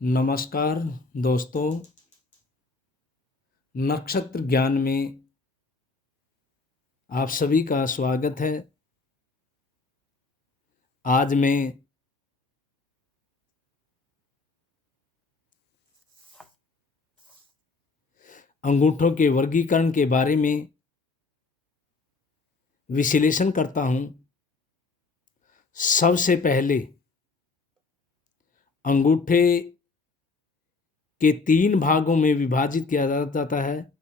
नमस्कार दोस्तों। नक्षत्र ज्ञान में आप सभी का स्वागत है। आज मैं अंगूठों के वर्गीकरण के बारे में विश्लेषण करता हूं। सबसे पहले अंगूठे के 3 भागों में विभाजित किया जाता है।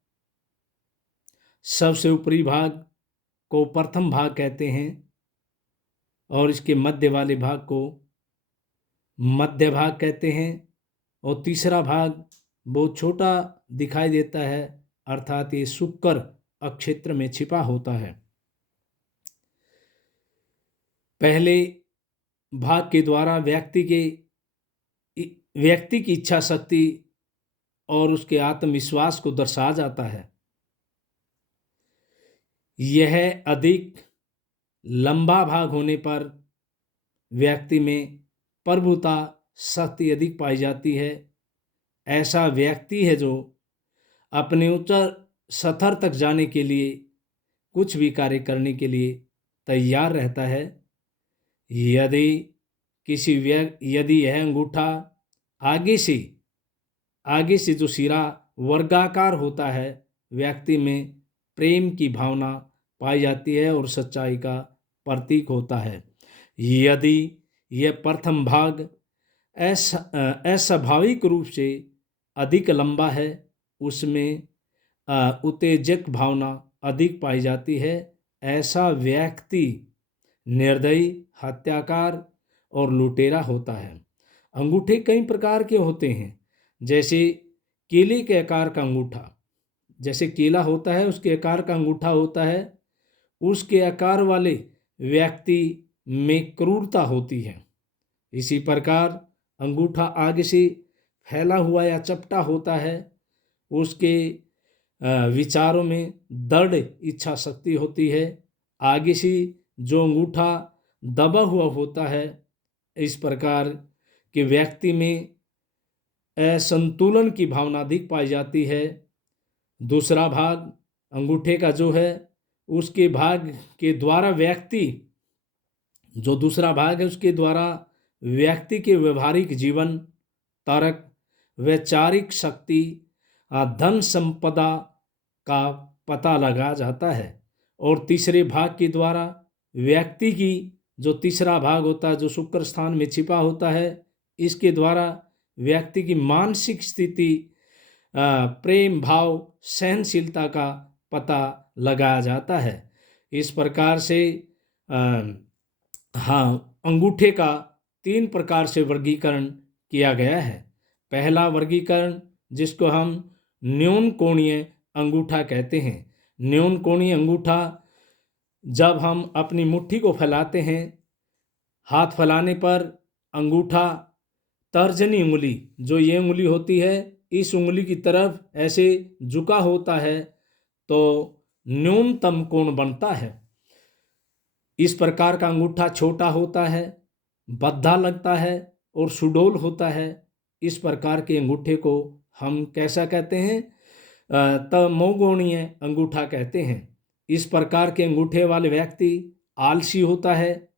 सबसे ऊपरी भाग को प्रथम भाग कहते हैं और इसके मध्य वाले भाग को मध्य भाग कहते हैं, और तीसरा भाग बहुत छोटा दिखाई देता है, अर्थात ये शुक्र अक्षेत्र में छिपा होता है। पहले भाग के द्वारा व्यक्ति की इच्छा शक्ति और उसके आत्मविश्वास को दर्शाया जाता है। यह अधिक लंबा भाग होने पर व्यक्ति में प्रभुता शक्ति अधिक पाई जाती है। ऐसा व्यक्ति है जो अपने उच्च स्तर तक जाने के लिए, कुछ भी कार्य करने के लिए तैयार रहता है। यदि यह अंगूठा आगे से जो सिरा वर्गाकार होता है, व्यक्ति में प्रेम की भावना पाई जाती है और सच्चाई का प्रतीक होता है। यदि यह प्रथम भाग अस्वाभाविक रूप से अधिक लंबा है, उसमें उत्तेजक भावना अधिक पाई जाती है। ऐसा व्यक्ति निर्दयी, हत्याकार और लुटेरा होता है। अंगूठे कई प्रकार के होते हैं, जैसे केले के आकार का अंगूठा। जैसे केला होता है, उसके आकार का अंगूठा होता है। उसके आकार वाले व्यक्ति में क्रूरता होती है। इसी प्रकार अंगूठा आगे से फैला हुआ या चपटा होता है, उसके विचारों में दृढ़ इच्छा शक्ति होती है। आगे से जो अंगूठा दबा हुआ होता है, इस प्रकार के व्यक्ति में असंतुलन की भावना अधिक पाई जाती है। दूसरा भाग अंगूठे का जो है, उसके भाग के द्वारा दूसरा भाग है, उसके द्वारा व्यक्ति के व्यवहारिक जीवन, तर्क, वैचारिक शक्ति, धन संपदा का पता लगा जाता है। और तीसरे भाग के द्वारा व्यक्ति की जो तीसरा भाग होता है, जो शुक्र स्थान में छिपा होता है, इसके द्वारा व्यक्ति की मानसिक स्थिति, प्रेम भाव, सहनशीलता का पता लगाया जाता है। इस प्रकार से अंगूठे का 3 प्रकार से वर्गीकरण किया गया है। पहला वर्गीकरण, जिसको हम न्यून कोणीय अंगूठा कहते हैं। न्यून कोणीय अंगूठा, जब हम अपनी मुट्ठी को फैलाते हैं, हाथ फैलाने पर अंगूठा तर्जनी उंगली, जो ये उंगली होती है, इस उंगली की तरफ ऐसे झुका होता है, तो न्यूनतम कोण बनता है। इस प्रकार का अंगूठा छोटा होता है, बद्धा लगता है और सुडौल होता है। इस प्रकार के अंगूठे को हम कैसा कहते हैं? तमोगुणीय अंगूठा कहते हैं। इस प्रकार के अंगूठे वाले व्यक्ति आलसी होता है,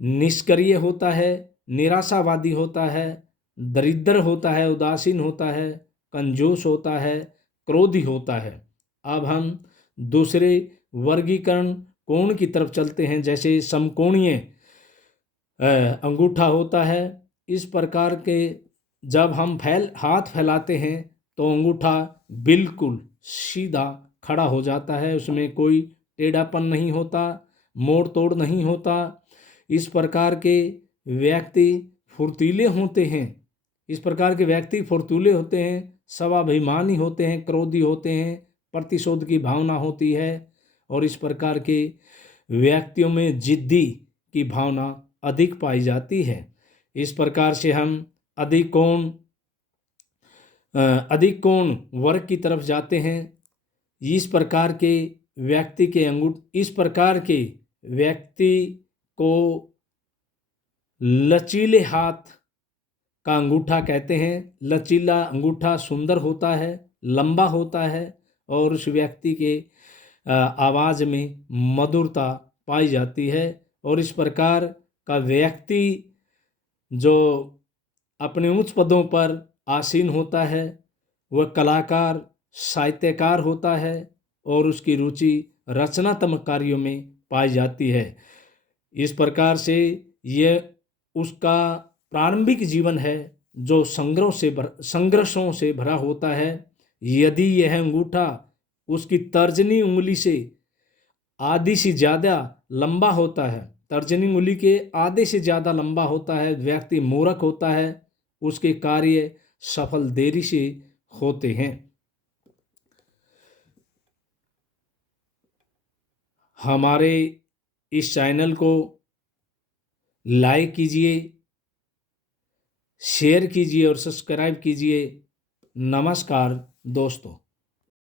निष्क्रिय होता है, निराशावादी होता है, दरिद्र होता है, उदासीन होता है, कंजूस होता है, क्रोधी होता है। अब हम दूसरे वर्गीकरण कोण की तरफ चलते हैं। जैसे समकोणीय अंगूठा होता है। इस प्रकार के जब हम हाथ फैलाते हैं, तो अंगूठा बिल्कुल सीधा खड़ा हो जाता है, उसमें कोई टेढ़ापन नहीं होता, मोड़ तोड़ नहीं होता। इस प्रकार के व्यक्ति फुर्तीले होते हैं। स्वाभिमानी होते हैं, क्रोधी होते हैं, प्रतिशोध की भावना होती है, और इस प्रकार के व्यक्तियों में जिद्दी की भावना अधिक पाई जाती है। इस प्रकार से हम अधिक कोण वर्ग की तरफ जाते हैं। इस प्रकार के व्यक्ति को लचीले हाथ का अंगूठा कहते हैं। लचीला अंगूठा सुंदर होता है, लंबा होता है और उस व्यक्ति के आवाज़ में मधुरता पाई जाती है। और इस प्रकार का व्यक्ति जो अपने उच्च पदों पर आसीन होता है वह कलाकार, साहित्यकार होता है और उसकी रुचि रचनात्मक कार्यों में पाई जाती है। इस प्रकार से यह उसका प्रारंभिक जीवन है जो संघर्षों से भरा होता है। यदि यह अंगूठा उसकी तर्जनी उंगली से आधी से ज़्यादा लंबा होता है, तर्जनी उंगली के आधे से ज़्यादा लंबा होता है, व्यक्ति मूर्ख होता है, उसके कार्य सफल देरी से होते हैं। हमारे इस चैनल को लाइक कीजिए, शेयर कीजिए और सब्सक्राइब कीजिए। नमस्कार दोस्तों।